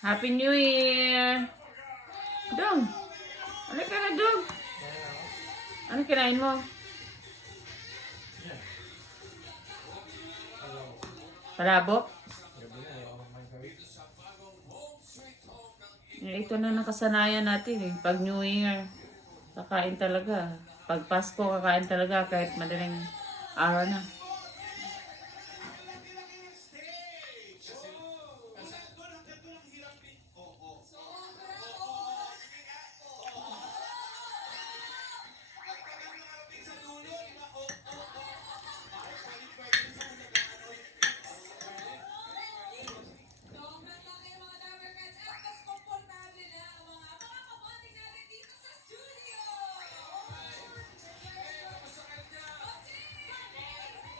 Happy New Year! Dog! Ano ka na, Dong? Ano kinain mo? Palabok? Eh, ito na nakasanayan natin eh. Pag New Year, kakain talaga. Pag Pasko, kakain talaga kahit madaling araw na.